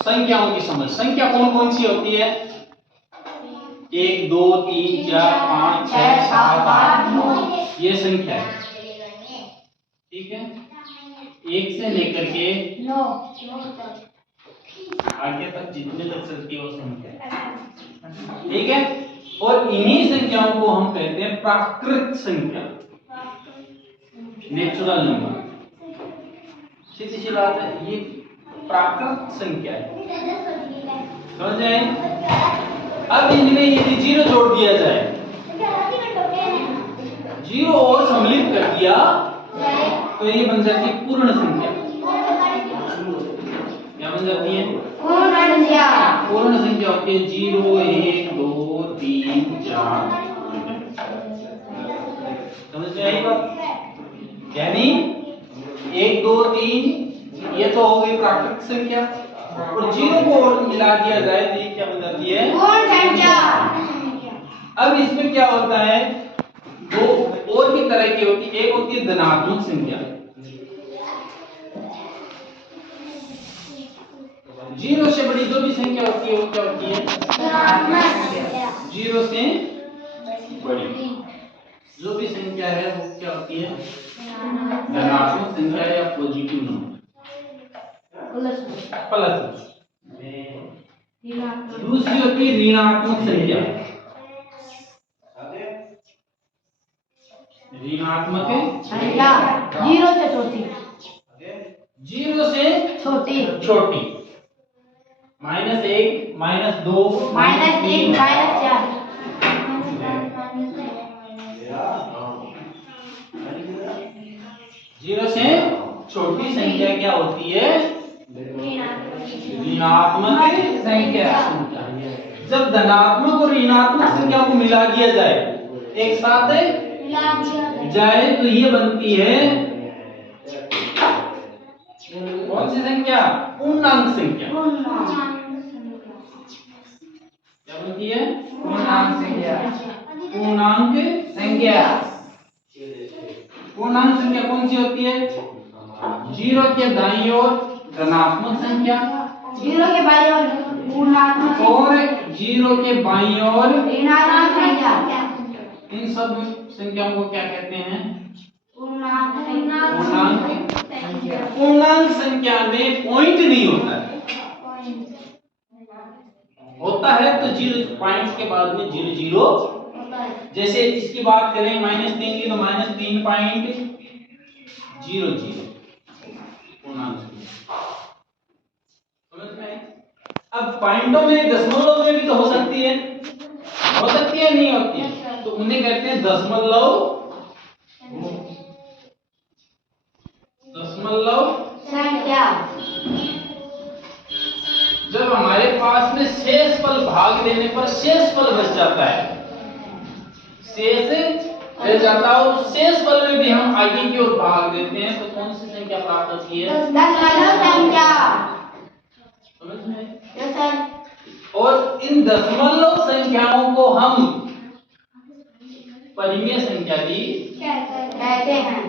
संख्याओं की समझ। संख्या कौन कौन सी होती है? 1 2 3 4 5 6 7 8 9 ये संख्या है। ठीक है, 1 से लेकर के 9 आगे तक जितने तक चलती है वो संख्या। ठीक है, और इन्हीं संख्याओं को हम कहते हैं प्राकृत संख्या, नेचुरल नंबर। सीधी सी बात है, ये प्राकृत संख्या है। समझ आए? अब इनमें यदि 0 जोड़ दिया जाए, 0 और सम्मिलित कर दिया तो ये बन जाती है पूर्ण संख्या। क्या बन जाती है? पूर्ण संख्या। पूर्ण संख्या होती है 0 1 2 3 4। समझ में आई बात? यानी 1 2 3 ये तो हो गई प्राकृत संख्या, और 0 को और मिला दिया जाए तो ये क्या बन जाती है? पूर्ण संख्या। अब इसमें क्या होता है, दो और भी तरह की होती है। एक होती है धनात्मक संख्या। 0 से बड़ी जो भी संख्या होती है वो क्या होती है? धनात्मक संख्या। 0 से बड़ी जो भी संख्या है वो क्या होती है? धनात्मक संख्या या पॉजिटिव नंबर, प्लस। दूसरी होती है ऋणात्मक संख्या। ऋणात्मक संख्या 0 से छोटी, 0 से छोटी, छोटी, -1 -2 -1 -4। 0 से छोटी संख्या क्या होती है? ऋणात्मक संख्या। जब धनात्मक और ऋणात्मक संख्या को मिला दिया जाए, एक साथ जाए तो ये बनती है कौन सी संख्या? पूर्णांक संख्या। क्या बनती है? पूर्णांक संख्या। पूर्णांक संख्या। पूर्णांक संख्या कौन सी होती है? 0 के दाईं ओर धनात्मक संख्या, 0 के बाईं ओर पूर्णात्मक और 0 के बाईं ओर ऋणात्मक संख्या। इन सब संख्याओं को क्या कहते हैं? पूर्णांक। पूर्णांक संख्या में पॉइंट नहीं होता है, होता है तो 0 पॉइंट्स के बाद में 0 0। जैसे इसकी बात करें -3 की तो -3 पॉइंट 0 0 पूर्णांक संख्या। समझ में आई? अब पॉइंटों में दशमलव में भी तो हो सकती है, नहीं होती है, तो उन्हें कहते हैं दशमलव संख्या। जब हमारे पास में शेषफल भाग देने पर शेषफल बच जाता है, शेष रह जाता है, और शेषफल में भी हम आगे की ओर भाग देते हैं तो कौन सी संख्या प्राप्त होती है? दशमलव संख्या। समझ में? Yes sir. और इन दशमलव संख्याओं को हम परिमेय संख्या भी कहते हैं।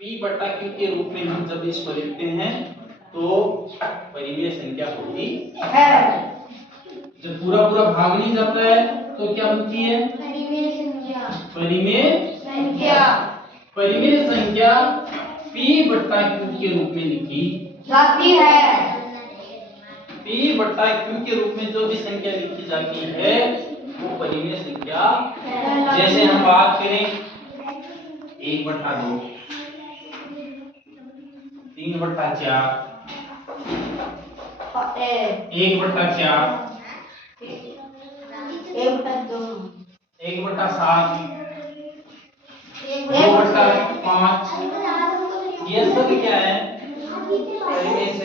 P/Q के रूप में हम जब इसको लिखते हैं तो परिमेय संख्या होती है। जब पूरा पूरा भाग नहीं जाता है तो क्या बनती है? परिमेय संख्या। परिमेय संख्या P/Q के रूप में लिखी जाती है। P/Q के रूप में जो भी संख्या लिखी जाती है वो परिमेय संख्या। जैसे हम बात करें 1/2, 3/4, 1/4, 1/2, 1/7, 2/5, ये सब क्या है?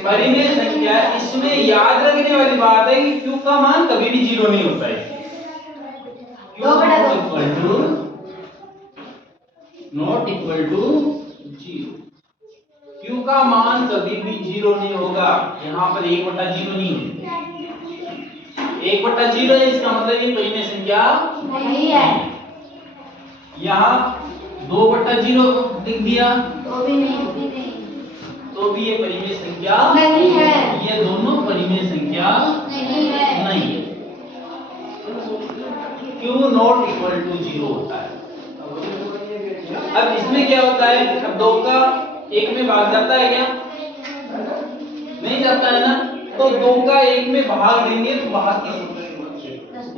परिमेय संख्या। इसमें याद रखने वाली बात है कि Q का मान कभी भी 0 नहीं होता है। Not equal to 0। Q का मान कभी भी 0 नहीं होगा। यहाँ पर 1/0 नहीं है, 1/0 है, इसका मतलब ये परिमेय संख्या नहीं है। यहाँ 2/0 लिख दिया तो भी नहीं। तो तो भी ये परिमेय संख्या नहीं है। ये दोनों परिमेय संख्या नहीं है। नहीं है। Q नॉट इक्वल टू 0 होता है। अब इसमें क्या होता है, अब 2 का 1 में भाग जाता है क्या? नहीं जाता है ना। तो 2 का 1 में भाग देंगे तो भाग की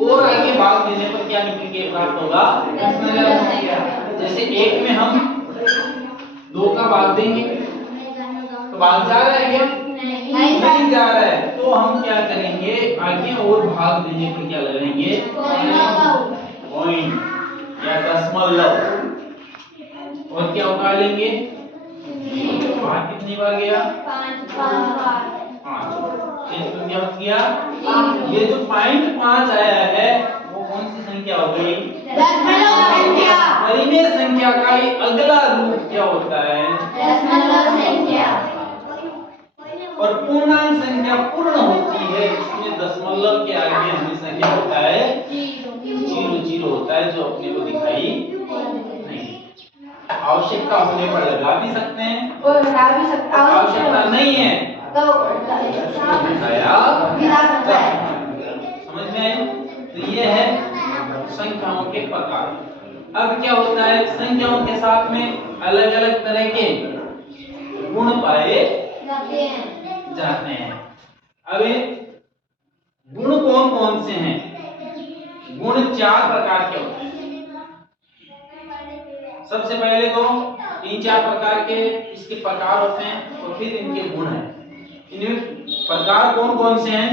और आगे भाग देने पर क्या निकल के प्राप्त होगा? दशमलव संख्या। जैसे 1 में हम 2 का भाग देंगे तो भाग जा रहा है क्या? नहीं जा रहा है। तो हम क्या करेंगे, आगे और भाग देने पर क्या लगाएंगे? पॉइंट या दशमलव। और क्या उठा लेंगे? भाग कितनी बार गया? 5। इसमें क्या बच गया? ये जो पॉइंट 5 आया है वो कौन सी संख्या हो गई? दशमलव संख्या। परिमेय संख्या का ही अगला रूप क्या होता है? दशमलव संख्या। और पूर्णांक संख्या पूर्ण होती है इसमें दशमलव के आगे हमेशा क्या होता है? 0 होता है, जो अपने को दिखाई नहीं। आवश्यकता होने पर लगा भी सकते हैं और हटा भी सकते हैं। आवश्यकता नहीं है तो दिखाया मिला सकता है। समझ में आया? तो ये है संख्याओं के प्रकार। अब क्या होता है, संख्याओं के साथ में अलग अलग तरह के गुण पाए जाते हैं। अब गुण कौन कौन से हैं? गुण 4 प्रकार के होते हैं। सबसे पहले तो 3-4 प्रकार के इसके प्रकार होते हैं और फिर इनके गुण हैं। इनमें प्रकार कौन कौन से हैं?